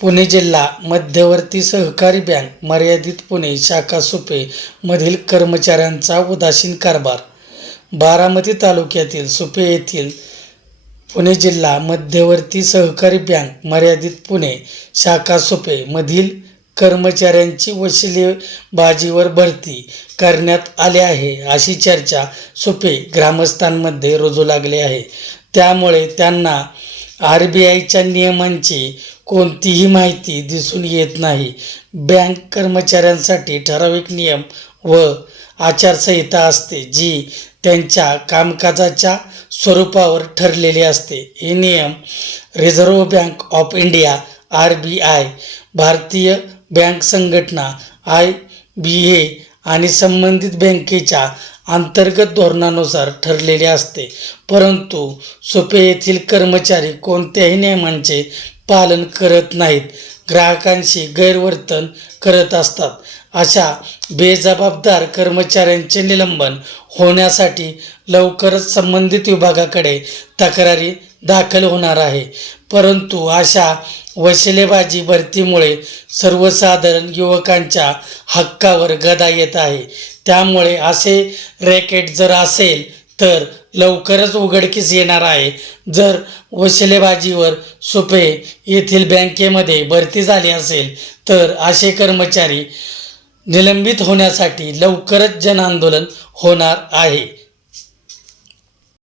पुणे जिल्हा मध्यवर्ती सहकारी बँक मर्यादित पुणे शाखा सुपे मधील कर्मचाऱ्यांचा उदासीन कारभार. बारामती तालुक्यातील सुपे येथील पुणे जिल्हा मध्यवर्ती सहकारी बँक मर्यादित पुणे शाखा सुपे मधील कर्मचाऱ्यांची वशिलेबाजीवर भरती करण्यात आली आहे अशी चर्चा सुपे ग्रामस्थांमध्ये रुजू लागली आहे. त्यामुळे त्यांना आर बी आयच्या नियमांची कोणतीही माहिती दिसून येत नाही. बँक कर्मचाऱ्यांसाठी ठराविक नियम व आचारसंहिता असते जी त्यांच्या कामकाजाच्या स्वरूपावर ठरलेली असते. हे नियम Reserve Bank of India R B I भारतीय बँक संघटना आय बी ए आणि संबंधित बँकेच्या अंतर्गत धोरणानुसार ठरलेले असते. परंतु सुपे येथील कर्मचारी कोणत्याही नियमांचे पालन करत नाहीत. ग्राहकांशी गैरवर्तन करत असतात. अशा बेजबाबदार कर्मचाऱ्यांचे निलंबन होण्यासाठी लवकरच संबंधित विभागाकडे तक्रारी दाखल होणार आहे. परंतु अशा वशिलेबाजी भरतीमुळे सर्वसाधारण युवकांच्या हक्कावर गदा येत आहे. त्यामुळे असे रॅकेट जर असेल तर लवकरच उघडकीस येणार आहे. जर वशिलेबाजीवर सुपे येथील बँकेमध्ये भरती झाली असेल तर असे कर्मचारी निलंबित होण्यासाठी लवकरच जनआंदोलन होणार आहे.